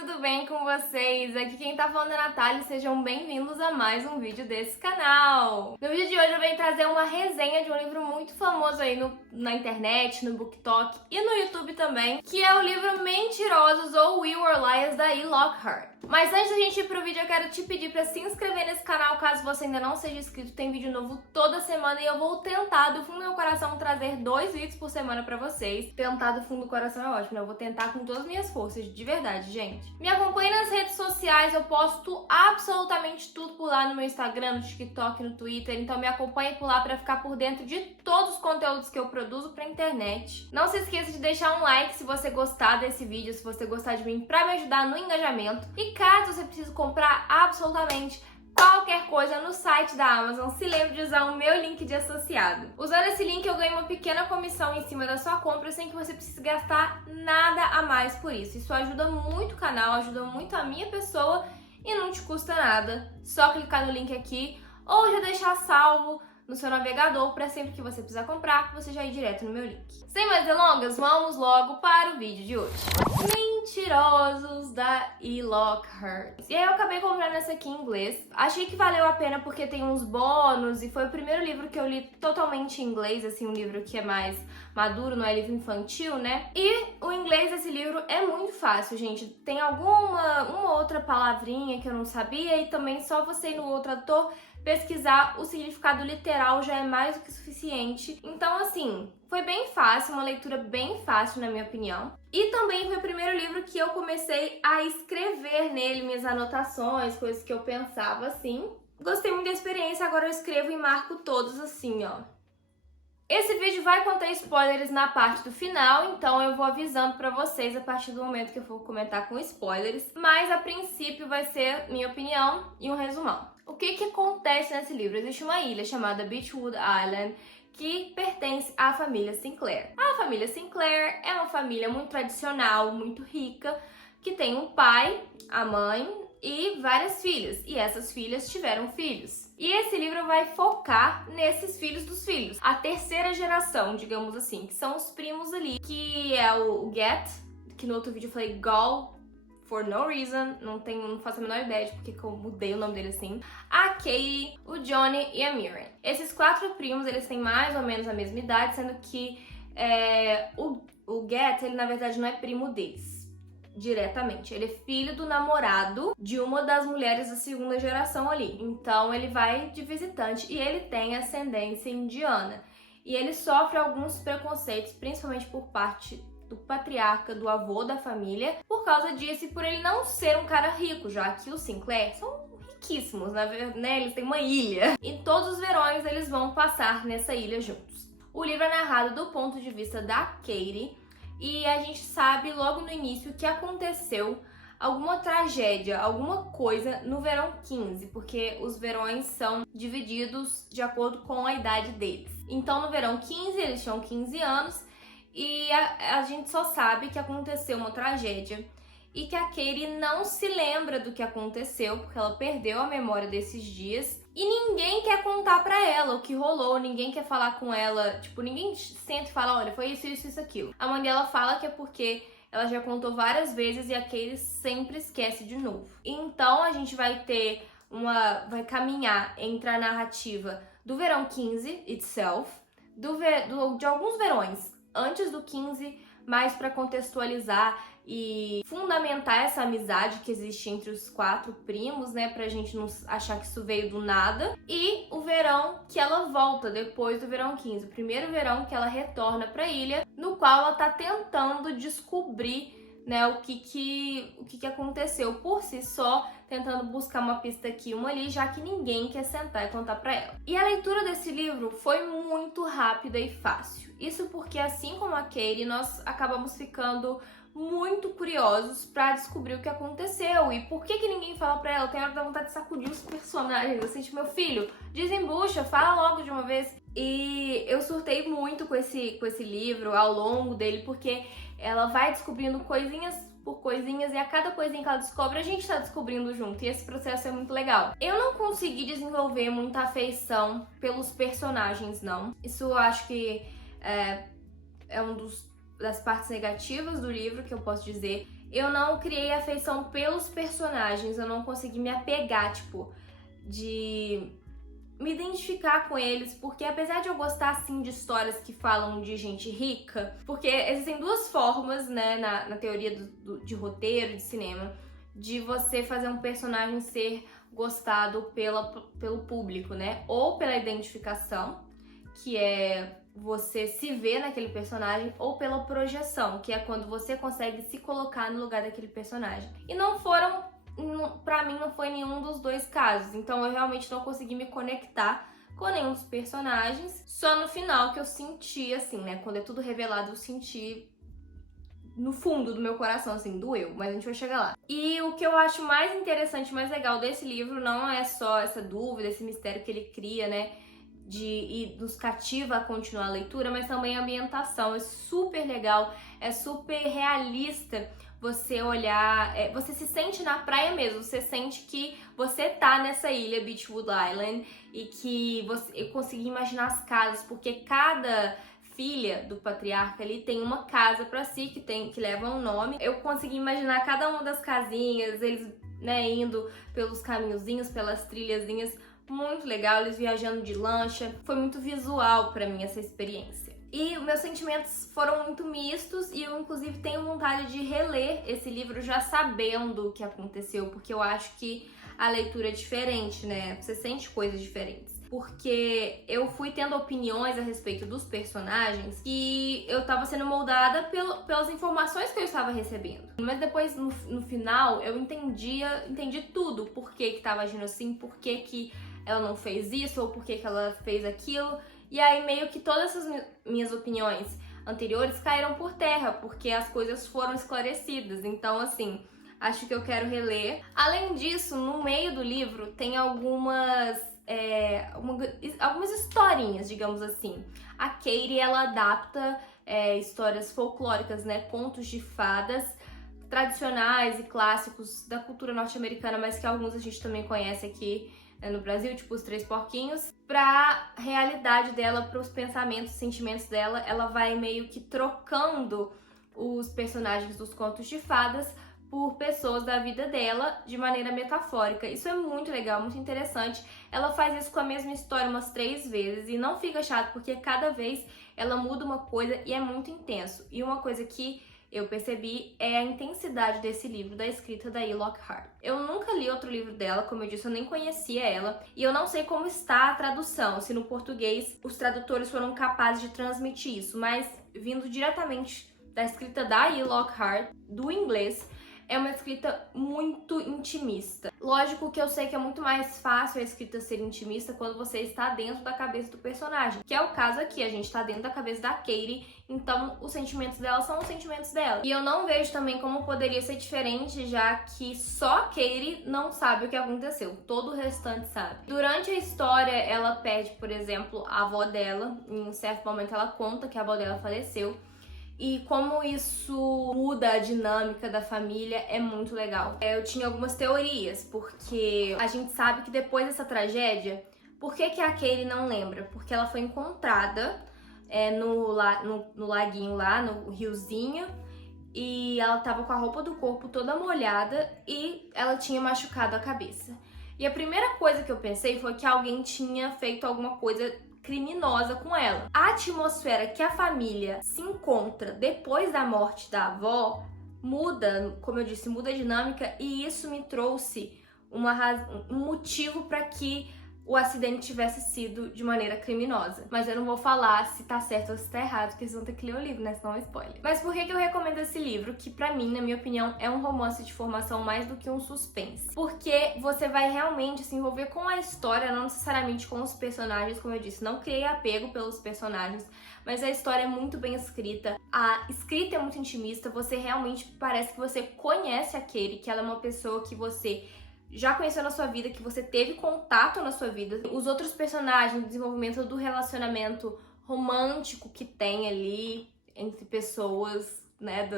tudo bem com vocês? Aqui quem tá falando é a Natália e sejam bem-vindos a mais um vídeo desse canal. No vídeo de hoje eu venho trazer uma resenha de um livro muito famoso aí na internet, no BookTok e no YouTube também, que é o livro Mentirosos ou We Were Liars da E. Lockhart. Mas antes da gente ir pro vídeo, eu quero te pedir pra se inscrever nesse canal caso você ainda não seja inscrito. Tem vídeo novo toda semana e eu vou tentar do fundo do meu coração trazer 2 vídeos por semana pra vocês. Tentar do fundo do coração é ótimo, né? Eu vou tentar com todas as minhas forças, de verdade, gente. Me acompanhe nas redes sociais, eu posto absolutamente tudo por lá no meu Instagram, no TikTok, no Twitter. Então me acompanhe por lá pra ficar por dentro de todos os conteúdos que eu produzo pra internet. Não se esqueça de deixar um like se você gostar desse vídeo, se você gostar de mim, pra me ajudar no engajamento. E caso você precise comprar absolutamente qualquer coisa no site da Amazon, se lembre de usar o meu link de associado. Usando esse link eu ganho uma pequena comissão em cima da sua compra sem que você precise gastar nada a mais por isso. Isso ajuda muito o canal, ajuda muito a minha pessoa e não te custa nada. Só clicar no link aqui ou já deixar salvo no seu navegador para sempre que você precisar comprar, você já ir direto no meu link. Sem mais delongas, vamos logo para o vídeo de hoje. Mentirosos da E. Lockhart. E aí eu acabei comprando essa aqui em inglês. Achei que valeu a pena porque tem uns bônus e foi o primeiro livro que eu li totalmente em inglês, assim, um livro que é mais maduro, não é livro infantil, né? E o inglês desse livro é muito fácil, gente. Tem uma outra palavrinha que eu não sabia e também só você ir no outro tradutor pesquisar o significado literal já é mais do que suficiente. Então, assim, foi bem fácil, uma leitura bem fácil, na minha opinião. E também foi o primeiro livro que eu comecei a escrever nele minhas anotações, coisas que eu pensava assim. Gostei muito da experiência, agora eu escrevo e marco todos assim, ó. Esse vídeo vai conter spoilers na parte do final, então eu vou avisando pra vocês a partir do momento que eu for comentar com spoilers. Mas, a princípio, vai ser minha opinião e um resumão. O que acontece nesse livro? Existe uma ilha chamada Beechwood Island que pertence à família Sinclair. A família Sinclair é uma família muito tradicional, muito rica, que tem um pai, a mãe e várias filhas. E essas filhas tiveram filhos. E esse livro vai focar nesses filhos dos filhos. A terceira geração, digamos assim, que são os primos ali, que é o Get, que no outro vídeo eu falei Gol, for no reason, não faço a menor ideia de porque que eu mudei o nome dele assim. A Katie, o Johnny e a Miriam. Esses 4 primos, eles têm mais ou menos a mesma idade, sendo que o Get, ele na verdade não é primo deles diretamente. Ele é filho do namorado de uma das mulheres da segunda geração ali. Então ele vai de visitante e ele tem ascendência indiana. E ele sofre alguns preconceitos, principalmente por parte do patriarca, do avô da família, por causa disso e por ele não ser um cara rico, já que os Sinclair são riquíssimos, né? Eles têm uma ilha. E todos os verões eles vão passar nessa ilha juntos. O livro é narrado do ponto de vista da Katie e a gente sabe logo no início que aconteceu alguma tragédia, alguma coisa no verão 15, porque os verões são divididos de acordo com a idade deles. Então no verão 15 eles tinham 15 anos e a gente só sabe que aconteceu uma tragédia e que a Katie não se lembra do que aconteceu, porque ela perdeu a memória desses dias e ninguém quer contar pra ela o que rolou, ninguém quer falar com ela, tipo, ninguém senta e fala, olha, foi isso, aquilo. A mãe dela fala que é porque ela já contou várias vezes e a Katie sempre esquece de novo. Então a gente vai ter vai caminhar entre a narrativa do verão 15 itself, de alguns verões antes do 15, mais para contextualizar e fundamentar essa amizade que existe entre os 4 primos, né, pra gente não achar que isso veio do nada. E o verão que ela volta depois do verão 15, o primeiro verão que ela retorna pra ilha, no qual ela tá tentando descobrir, né, o que aconteceu por si só, tentando buscar uma pista aqui e uma ali, já que ninguém quer sentar e contar pra ela. E a leitura desse livro foi muito rápida e fácil. Isso porque, assim como a Katie, nós acabamos ficando muito curiosos pra descobrir o que aconteceu e por que ninguém fala pra ela. Tem hora que dá vontade de sacudir os personagens, assim, tipo, meu filho, desembucha, fala logo de uma vez. E eu surtei muito com esse livro ao longo dele, porque ela vai descobrindo coisinhas por coisinhas e a cada coisinha que ela descobre, a gente tá descobrindo junto. E esse processo é muito legal. Eu não consegui desenvolver muita afeição pelos personagens, não. Isso eu acho que é um das partes negativas do livro, que eu posso dizer. eu não criei afeição pelos personagens, eu não consegui me apegar, tipo, de me identificar com eles, porque apesar de eu gostar, assim, de histórias que falam de gente rica, porque existem duas formas, né, na teoria de roteiro, de cinema, de você fazer um personagem ser gostado pelo público, né, ou pela identificação, que é você se ver naquele personagem, ou pela projeção, que é quando você consegue se colocar no lugar daquele personagem. E pra mim não foi nenhum dos dois casos, então eu realmente não consegui me conectar com nenhum dos personagens. Só no final que eu senti, assim, né, quando é tudo revelado, eu senti no fundo do meu coração, assim, doeu, mas a gente vai chegar lá. E o que eu acho mais interessante, mais legal desse livro não é só essa dúvida, esse mistério que ele cria, né, e nos cativa a continuar a leitura, mas também a ambientação é super legal, é super realista. Você olhar, você se sente na praia mesmo, você sente que você tá nessa ilha, Beachwood Island, e que eu consegui imaginar as casas, porque cada filha do patriarca ali tem uma casa pra si que leva um nome. Eu consegui imaginar cada uma das casinhas, eles, né, indo pelos caminhozinhos, pelas trilhazinhas. Muito legal, eles viajando de lancha. Foi muito visual pra mim essa experiência. E meus sentimentos foram muito mistos e eu, inclusive, tenho vontade de reler esse livro já sabendo o que aconteceu, porque eu acho que a leitura é diferente, né? Você sente coisas diferentes. Porque eu fui tendo opiniões a respeito dos personagens e eu tava sendo moldada pelas informações que eu estava recebendo. Mas depois, no final, eu entendi tudo. Por que tava agindo assim, por que ela não fez isso ou por que ela fez aquilo. E aí meio que todas essas minhas opiniões anteriores caíram por terra, porque as coisas foram esclarecidas. Então, assim, acho que eu quero reler. Além disso, no meio do livro tem algumas historinhas, digamos assim. A Katie, ela adapta histórias folclóricas, né, contos de fadas tradicionais e clássicos da cultura norte-americana, mas que alguns a gente também conhece aqui no Brasil, tipo Os Três Porquinhos, pra realidade dela, pros pensamentos, sentimentos dela. Ela vai meio que trocando os personagens dos contos de fadas por pessoas da vida dela de maneira metafórica. Isso é muito legal, muito interessante. Ela faz isso com a mesma história umas 3 vezes e não fica chato, porque cada vez ela muda uma coisa e é muito intenso. E uma coisa que eu percebi é a intensidade desse livro, da escrita da E. Lockhart. Eu nunca li outro livro dela, como eu disse, eu nem conhecia ela, e eu não sei como está a tradução, se no português os tradutores foram capazes de transmitir isso, mas vindo diretamente da escrita da E. Lockhart, do inglês, é uma escrita muito intimista. Lógico que eu sei que é muito mais fácil a escrita ser intimista quando você está dentro da cabeça do personagem, que é o caso aqui, a gente está dentro da cabeça da Katie, então os sentimentos dela são os sentimentos dela. E eu não vejo também como poderia ser diferente, já que só a Katie não sabe o que aconteceu, todo o restante sabe. Durante a história, ela perde, por exemplo, a avó dela, em um certo momento ela conta que a avó dela faleceu, e como isso muda a dinâmica da família é muito legal. Eu tinha algumas teorias, porque a gente sabe que depois dessa tragédia, por que a Katie não lembra? Porque ela foi encontrada no laguinho lá, no riozinho, e ela tava com a roupa do corpo toda molhada e ela tinha machucado a cabeça. E a primeira coisa que eu pensei foi que alguém tinha feito alguma coisa criminosa com ela. A atmosfera que a família se encontra depois da morte da avó muda, como eu disse, muda a dinâmica, e isso me trouxe um motivo para que o acidente tivesse sido de maneira criminosa. Mas eu não vou falar se tá certo ou se tá errado, porque vocês vão ter que ler o livro, né? Senão é spoiler. Mas por que eu recomendo esse livro? Que pra mim, na minha opinião, é um romance de formação mais do que um suspense. Porque você vai realmente se envolver com a história, não necessariamente com os personagens, como eu disse. Não criei apego pelos personagens, mas a história é muito bem escrita. A escrita é muito intimista, você realmente parece que você conhece a Katie, que ela é uma pessoa que você já conheceu na sua vida, que você teve contato na sua vida. Os outros personagens, o desenvolvimento do relacionamento romântico que tem ali entre pessoas, né,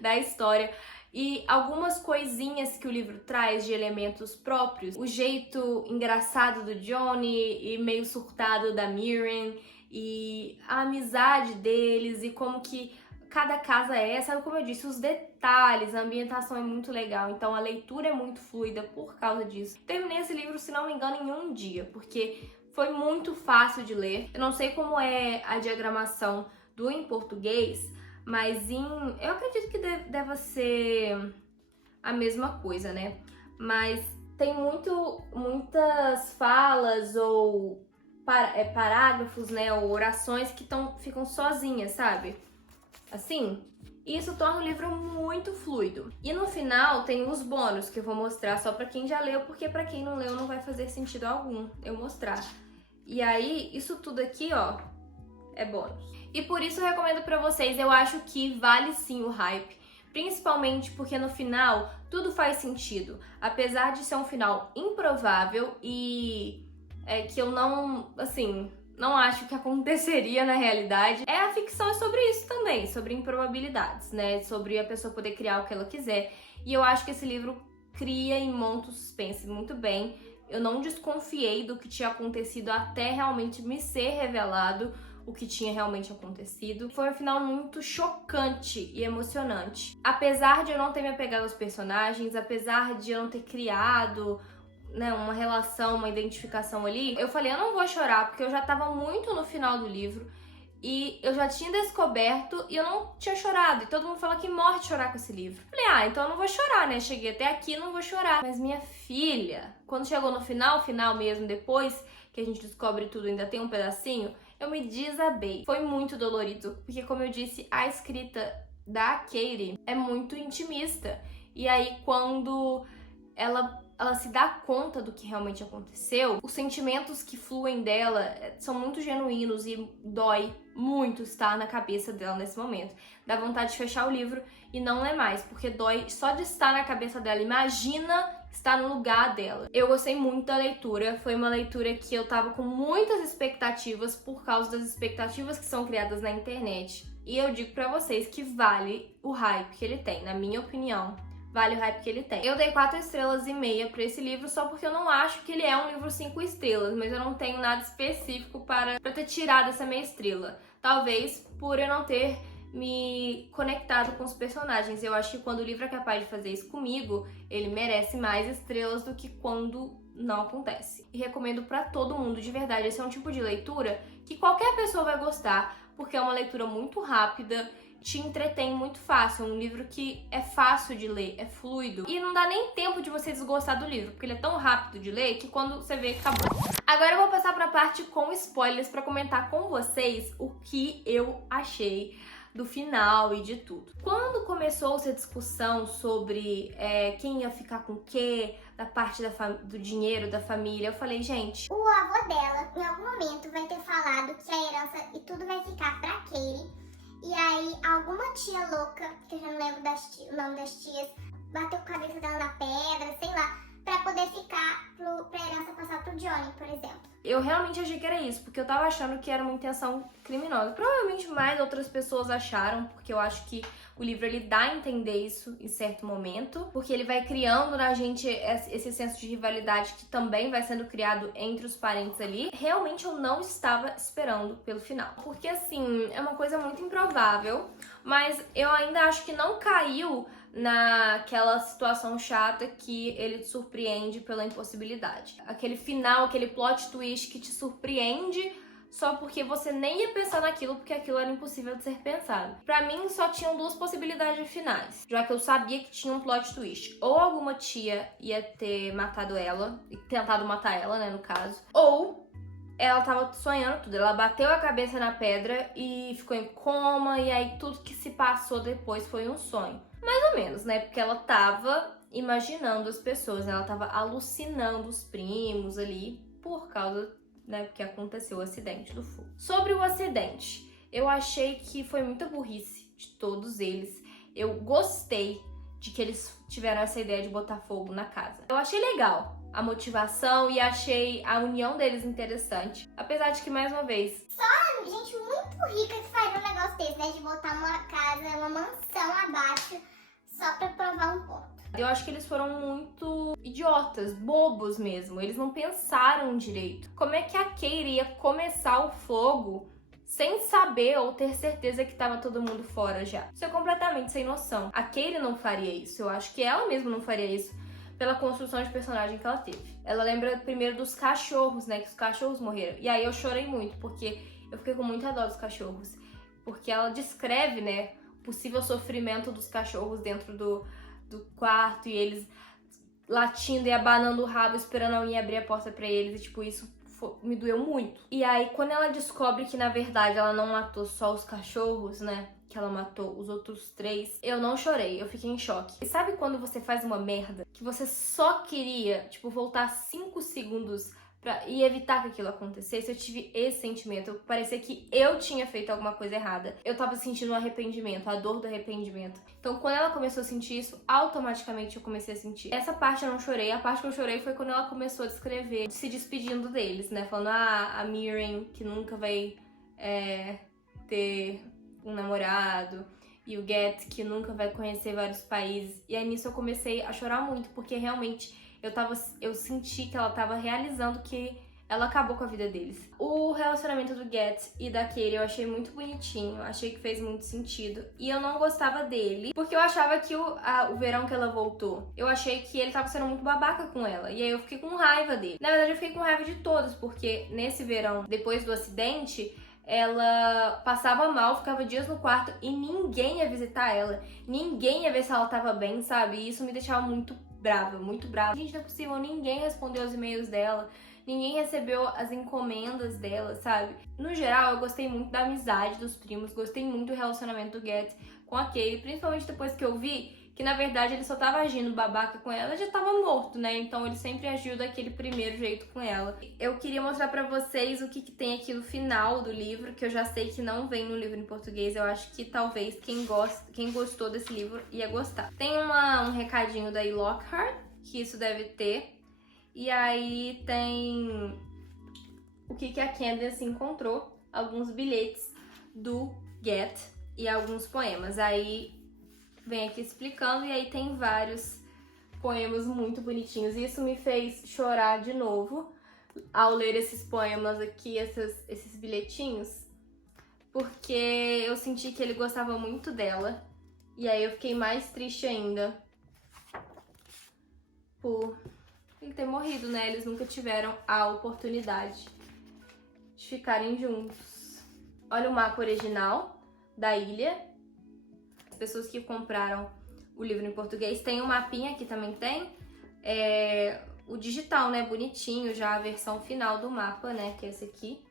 da história. E algumas coisinhas que o livro traz de elementos próprios. O jeito engraçado do Johnny e meio surtado da Miriam. E a amizade deles e como que cada casa é, sabe como eu disse, os detalhes, a ambientação é muito legal, então a leitura é muito fluida por causa disso. Terminei esse livro, se não me engano, em um dia, porque foi muito fácil de ler. Eu não sei como é a diagramação do em português, mas eu acredito que deva ser a mesma coisa, né? Mas tem muitas falas ou parágrafos, né, ou orações que ficam sozinhas, sabe? Assim, isso torna o livro muito fluido. E no final tem os bônus que eu vou mostrar só pra quem já leu, porque pra quem não leu não vai fazer sentido algum eu mostrar. E aí, isso tudo aqui, ó, é bônus. E por isso eu recomendo pra vocês, eu acho que vale sim o hype. Principalmente porque no final tudo faz sentido. Apesar de ser um final improvável e que eu não acho que aconteceria na realidade. A ficção é sobre isso também, sobre improbabilidades, né? Sobre a pessoa poder criar o que ela quiser. E eu acho que esse livro cria e monta o suspense muito bem. Eu não desconfiei do que tinha acontecido até realmente me ser revelado o que tinha realmente acontecido. Foi um final muito chocante e emocionante. Apesar de eu não ter me apegado aos personagens, apesar de eu não ter criado, né, uma relação, uma identificação ali, eu falei, eu não vou chorar, porque eu já tava muito no final do livro e eu já tinha descoberto e eu não tinha chorado. E todo mundo fala que morre de chorar com esse livro. Falei, então eu não vou chorar, né? Cheguei até aqui, não vou chorar. Mas minha filha, quando chegou no final mesmo, depois que a gente descobre tudo, ainda tem um pedacinho, eu me desabei. Foi muito dolorido, porque como eu disse, a escrita da Katie é muito intimista. E aí quando ela se dá conta do que realmente aconteceu, os sentimentos que fluem dela são muito genuínos e dói muito estar na cabeça dela nesse momento. Dá vontade de fechar o livro e não ler mais, porque dói só de estar na cabeça dela. Imagina estar no lugar dela. Eu gostei muito da leitura, foi uma leitura que eu tava com muitas expectativas por causa das expectativas que são criadas na internet. E eu digo pra vocês que vale o hype que ele tem, na minha opinião. Vale o hype que ele tem. Eu dei 4,5 estrelas pra esse livro só porque eu não acho que ele é um livro 5 estrelas, mas eu não tenho nada específico para ter tirado essa meia estrela. Talvez por eu não ter me conectado com os personagens. Eu acho que quando o livro é capaz de fazer isso comigo, ele merece mais estrelas do que quando não acontece. E recomendo pra todo mundo, de verdade. Esse é um tipo de leitura que qualquer pessoa vai gostar, porque é uma leitura muito rápida, te entretém muito fácil, é um livro que é fácil de ler, é fluido. E não dá nem tempo de você desgostar do livro, porque ele é tão rápido de ler que quando você vê, acabou. Agora eu vou passar pra parte com spoilers pra comentar com vocês o que eu achei do final e de tudo. Quando começou essa discussão sobre quem ia ficar com o quê, da parte do dinheiro da família, eu falei, gente... O avô dela, em algum momento, vai ter falado que a herança e tudo vai ficar pra Katie. E aí, alguma tia louca, que eu já não lembro o nome das tias, bateu a cabeça dela na pedra, sei lá, pra poder ficar pra herança passar pro Johnny, por exemplo. Eu realmente achei que era isso, porque eu tava achando que era uma intenção criminosa. Provavelmente mais outras pessoas acharam, porque eu acho que o livro ele dá a entender isso em certo momento, porque ele vai criando na gente esse senso de rivalidade que também vai sendo criado entre os parentes ali. Realmente eu não estava esperando pelo final, porque assim, é uma coisa muito improvável, mas eu ainda acho que não caiu naquela situação chata que ele te surpreende pela impossibilidade. Aquele final, aquele plot twist que te surpreende só porque você nem ia pensar naquilo, porque aquilo era impossível de ser pensado. Pra mim, só tinham duas possibilidades finais, já que eu sabia que tinha um plot twist. Ou alguma tia ia ter matado ela, e tentado matar ela, né, no caso. Ou ela tava sonhando tudo, ela bateu a cabeça na pedra e ficou em coma, e aí tudo que se passou depois foi um sonho. Mais ou menos, né, porque ela tava imaginando as pessoas, né? Ela tava alucinando os primos ali por causa, né, porque aconteceu o acidente do fogo. Sobre o acidente, eu achei que foi muita burrice de todos eles. Eu gostei de que eles tiveram essa ideia de botar fogo na casa. Eu achei legal a motivação e achei a união deles interessante. Apesar de que, mais uma vez... Só gente muito rica que faria um negócio desse, né? De botar uma casa, uma mansão abaixo só pra provar um ponto. Eu acho que eles foram muito idiotas, bobos mesmo. Eles não pensaram direito. Como é que a Katie ia começar o fogo sem saber ou ter certeza que tava todo mundo fora já. Isso é completamente sem noção. A Katie não faria isso. Eu acho que ela mesma não faria isso pela construção de personagem que ela teve. Ela lembra primeiro dos cachorros, né? Que os cachorros morreram. E aí eu chorei muito, porque eu fiquei com muita dó dos cachorros. Porque ela descreve, né, o possível sofrimento dos cachorros dentro do quarto e eles latindo e abanando o rabo, esperando alguém abrir a porta pra eles. E tipo, isso me doeu muito. E aí, quando ela descobre que, na verdade, ela não matou só os cachorros, né? Que ela matou os outros 3, eu não chorei, eu fiquei em choque. E sabe quando você faz uma merda que você só queria, tipo, voltar 5 segundos e evitar que aquilo acontecesse? Eu tive esse sentimento. Parecia que eu tinha feito alguma coisa errada. Eu tava sentindo o arrependimento, a dor do arrependimento. Então, quando ela começou a sentir isso, automaticamente eu comecei a sentir. Essa parte eu não chorei. A parte que eu chorei foi quando ela começou a descrever, se despedindo deles, né? Falando, a Miriam, que nunca vai ter um namorado, e o Get, que nunca vai conhecer vários países. E aí nisso eu comecei a chorar muito, porque realmente eu senti que ela tava realizando que ela acabou com a vida deles. O relacionamento do Get e da Katie eu achei muito bonitinho, achei que fez muito sentido. E eu não gostava dele, porque eu achava que o verão que ela voltou, eu achei que ele tava sendo muito babaca com ela. E aí eu fiquei com raiva dele. Na verdade eu fiquei com raiva de todos, porque nesse verão, depois do acidente, ela passava mal, ficava dias no quarto e ninguém ia visitar ela. Ninguém ia ver se ela tava bem, sabe? E isso me deixava muito brava, muito brava. Gente, não é possível, ninguém respondeu os e-mails dela. Ninguém recebeu as encomendas dela, sabe? No geral, eu gostei muito da amizade dos primos, gostei muito do relacionamento do Get com a Katie, principalmente depois que eu vi que, na verdade, ele só tava agindo babaca com ela, já tava morto, né? Então ele sempre agiu daquele primeiro jeito com ela. Eu queria mostrar pra vocês o que tem aqui no final do livro, que eu já sei que não vem no livro em português. Eu acho que talvez quem gostou desse livro ia gostar. Tem um recadinho da Lockhart, que isso deve ter. E aí tem o que a Candace encontrou, alguns bilhetes do Get e alguns poemas. Aí vem aqui explicando e aí tem vários poemas muito bonitinhos. E isso me fez chorar de novo ao ler esses poemas aqui, esses bilhetinhos, porque eu senti que ele gostava muito dela. E aí eu fiquei mais triste ainda por ele ter morrido, né? Eles nunca tiveram a oportunidade de ficarem juntos. Olha o mapa original da ilha. As pessoas que compraram o livro em português tem um mapinha, aqui também tem. O digital, né? Bonitinho, já a versão final do mapa, né? Que é esse aqui.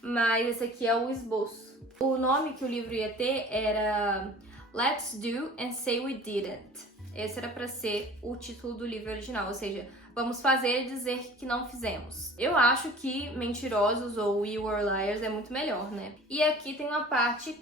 Mas esse aqui é o esboço. O nome que o livro ia ter era Let's Do and Say We Didn't. Esse era pra ser o título do livro original, ou seja, vamos fazer e dizer que não fizemos. Eu acho que Mentirosos ou We Were Liars é muito melhor, né? E aqui tem uma parte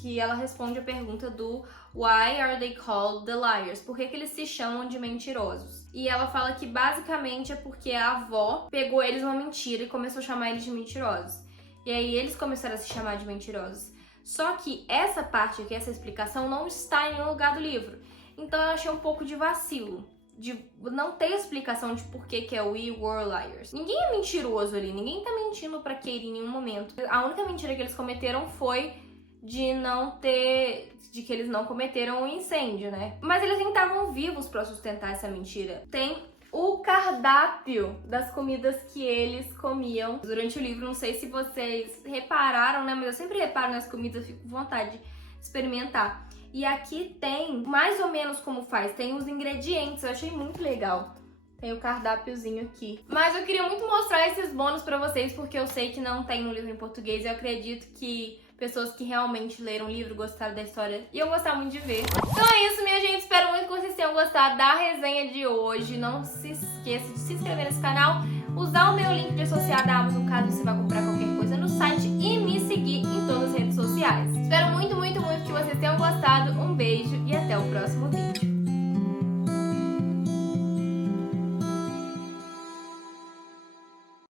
que ela responde a pergunta do Why are they called the liars? Por que eles se chamam de mentirosos? E ela fala que basicamente é porque a avó pegou eles uma mentira e começou a chamar eles de mentirosos. E aí eles começaram a se chamar de mentirosos. Só que essa parte aqui, essa explicação, não está em nenhum lugar do livro. Então eu achei um pouco de vacilo, de não ter explicação de por que é We Were Liars. Ninguém é mentiroso ali, ninguém tá mentindo pra Katie em nenhum momento. A única mentira que eles cometeram foi de que eles não cometeram um incêndio, né? Mas eles nem estavam vivos pra sustentar essa mentira. Tem o cardápio das comidas que eles comiam durante o livro. Não sei se vocês repararam, né? Mas eu sempre reparo nas comidas, eu fico com vontade de experimentar. E aqui tem mais ou menos como faz, tem os ingredientes, eu achei muito legal. Tem o cardápiozinho aqui. Mas eu queria muito mostrar esses bônus pra vocês, porque eu sei que não tem um livro em português. Eu acredito que pessoas que realmente leram o livro, gostaram da história, iam gostar muito de ver. Então é isso, minha gente. Espero muito que vocês tenham gostado da resenha de hoje. Não se esqueça de se inscrever nesse canal, usar o meu link de associado da Amazon caso você vá comprar qualquer coisa no site e me seguir em todas as redes sociais. Espero muito, muito, muito que vocês tenham gostado. Um beijo e até o próximo vídeo.